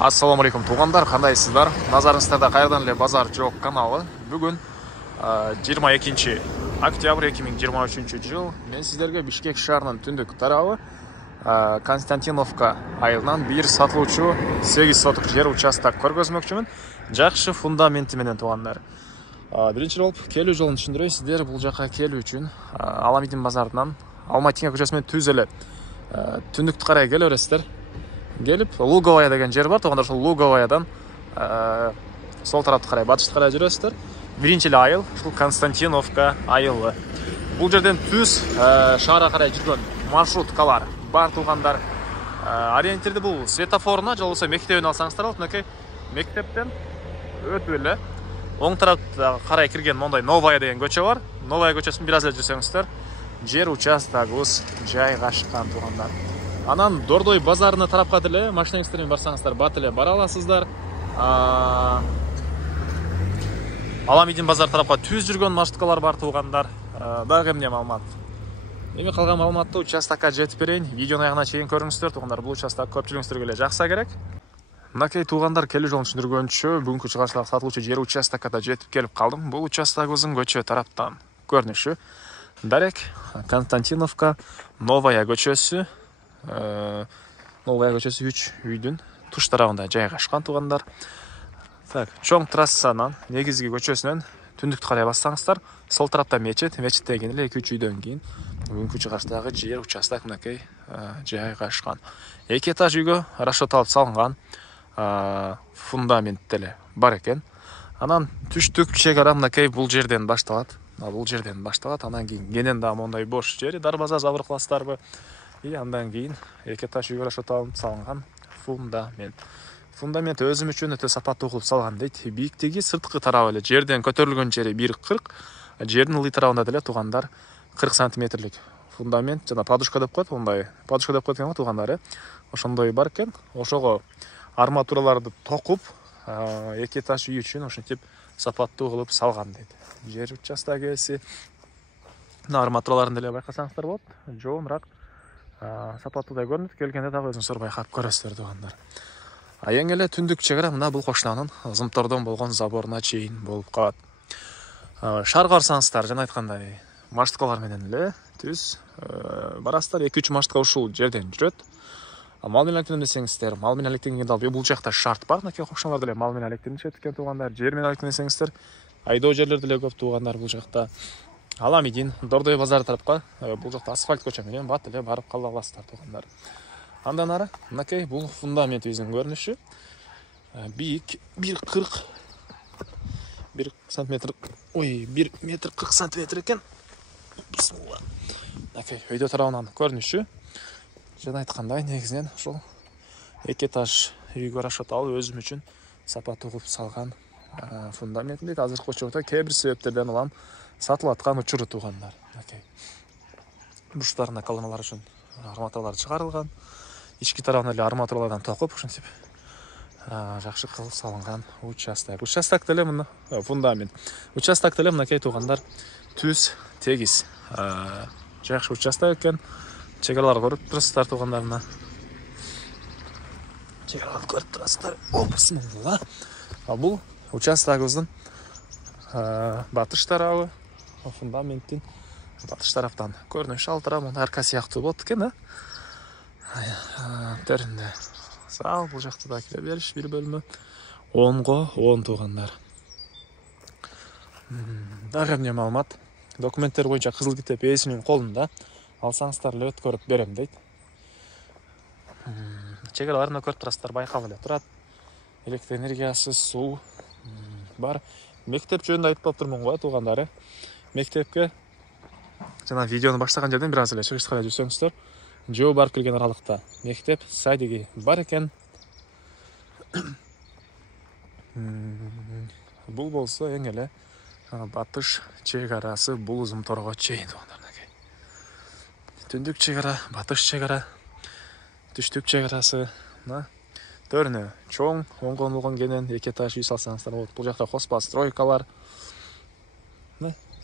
Ассаламу алейкум туғандар, қандайсыздар? Назарыңыздарда қайырдан эле базар жоқ каналы. Бүгін 22 октябрь 2023 жыл. Мен сіздерге Бишкек шаарынын түндүк тарабы Константиновка айылынан бир сатылуучу 8 соток жер участок көргөзмөкчүмүн. Жакшы фундаменти менен туғандар. Биринчи болуп келүү жолун түшүндүрөйүн. Сиздер бул жака келүү үчүн Аламидин базарынан Алматинга көчөсү менен түз эле түндүктү карай келе бересиздер. Gelip Луговая деген жер бар, тоғандар сол Луговаядан сол тарапты қарай, батышты қарай жүресіздер. Биринчи эле айыл, ушул Константиновка айылы. Бул жерден түз шаара қарай жүргөн маршруткалар бар туғандар. Ориентирди бул светофоруна, же болбосо мектебин алсаңыздар болот. Мынакей мектептен өтүп эле оң тарапта қарай кирген мондай Новая деген көчө бар. Новая көчөсүн бир аз эле жүрсөңүздөр, жер участогубуз жайгашкан туғандар. Анан Дордой базарына тарапка деле машинаңыздармен барсаңыздар бат эле бара аласыздар. Аламидин базар тарапка түз жүргөн маршруткалар бар туғандар. Дагы эмне маалымат? Эми калган маалыматты участокко жетип берейин. Видеонун аягына чейин көрүңүздөр туғандар. Бул участок көпчүлүгүңүзгө эле жакса керек. Мынакей туғандар, келүү жолун түшүндүргөнчө бүгүнкү чыгарылышта сатылуучу жер участокко да жетип келип калдым. Бул участогубуздун көчө тараптан көрүнүшү дарек Константиновка Новая көчөсү. Новая көчөсү 3 үйдүн туш тарабында жайгашкан туғандар. Так, чоң трассанан негизги көчөсүнөн түндүктү карай бассаңыздар, сол тарапта мечиттен кийин эле 2-3 үйдөн кийин бүгүнкү чыгарыштагы жер участок мынакей жайгашкан. 2 этаж үйгө расчет алып салынган фундамент деле бар экен. Анан түштүк чегара мынакей бул жерден башталат. Анан кийин кенен да мондай бош жери дарбаза жабыр кыласыздарбы? И андан кийин 2 этаж үйгө расчет алып салынган фундамент. Фундамент өзүм үчүн өтө сапаттуу кылып салган дейт. Бийиктиги сырткы тарабы эле жерден көтөрүлгөн жери 1,40, жердин ылый тарабында деле туғандар 40 сантиметрлик фундамент, жана подушка деп коет, мондай подушка деп коет экен туғандар. Ошондой бар экен. Ошого арматураларды токуп 2 этаж үй үчүн ошентип сапаттуу кылып салган дейт. Жер участогу ээси арматураларын деле байкасаңыздар болот. Жоонураак сапаттуудай көрүнөт. Келгенде дагы өзүңүздөр байкап көрөсүздөр туғандар. Эң эле түндүк чегара мына бул кошунанын зымтордон болгон заборуна чейин болуп калат. Шаарга барсаңыздар, жана айткандай, маршруткалар менен эле түз барасыздар. 2-3 маршрутка ушул жерден жүрөт. Мал менен алектенем десеңиздер, мал менен алектенгенде албай бул жакта шарт бар. Мынакей кошуналар деле мал менен алектенишет экен туғандар. Жер менен алектенем десеңиздер, айдоо жерлер деле көп туғандар бул жакта. Аламидин, Дордой базары тарапка бул жакта асфальт көчө менен бат эле барып кала аласыздар туғандар. Андан ары мынакей бул фундаментибиздин көрүнүшү. Бийик 1,40 сантиметр, 1 метр 40 сантиметр экен. Бисмилла. Мынакей өйдө тарабынан көрүнүшү. Жана айткандай, негизинен ушул 2 этаж үйгө расчет алып өзүм үчүн сапаттуу кылып салган фундамент дейт. Азыркы учурда кээ бир себептерден улам сатылаткан учуру туғандар. Буштарына колонналар үчүн арматуралар чыгарылган. Ички тарабына эле арматуралардан токуп, ушинтип жакшы кылып салынган участок. Участок деле мына фундамент. Участок деле мынакей туғандар түз тегиз. Жакшы участок экен. Чегаралар көрүп турасыздар туғандар мына. Чегараларды көрүп турасыздар. Бисмилла. Бул участогубуздун батыш тарабы. Фундаменттин батыш тараптан көрүнүш ал тарап мына арка сыяктуу болот экен. Теринде зал, бул жакта да кире бериш бир бөлмө. 10го 10 туғандар. Дагы эмне маалымат? Документтер боюнча кызыл китеп ээсинин колунда. Алсаңыздар эле өткөрүп берем дейт. Чегараларын көрүп турасыздар, байкап эле турат. Электр энергиясы, суу бар. Мектеп жөнүндө айтып турмун го туғандар. Мектепке жана видеону баштаган жерден бир аз эле чыгыш карай жүрсөңүздөр, жөө барып келген аралыкта мектеп садиги бар экен. Бул болсо эң эле батыш чегарасы бул узунторго чейин туғандар. Түндүк чегара, батыш чегара, түштүк чегарасы, төрүнө чоң, оңгон болгон кенен 2 этаж үй салсаңыздар болот. Бул жакта коспа стройкалар.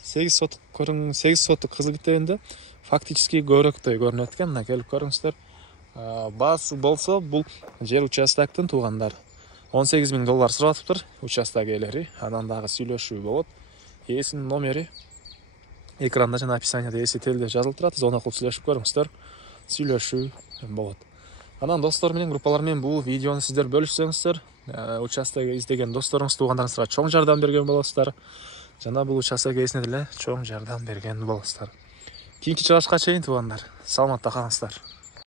8 соток кызыл китебинде фактически көбүрөөктөй көрүнөт экен. Мына келип көрүңүздөр. Бас болсо бул жер участоктун туугандары $18.000 сурап атыптыр участок ээлери. Анан дагы сүйлөшүү болот. Ээсинин номери экранда жана описанияда ээси телде жазылып турат. Звонок кылып сүйлөшүп көрүңүздөр. Сүйлөшүү болот. Анан достор менен, группалар менен бул видеону сиздер бөлүшсөңүздөр, участок издеген досторуңуз, туугандарыңызга чоң жардам берген болосуздар. Жана бул участок ээсине деле чоң жардам берген болосуздар. Кийинки чыгышка чейин туугандар, саламатта калыңыздар.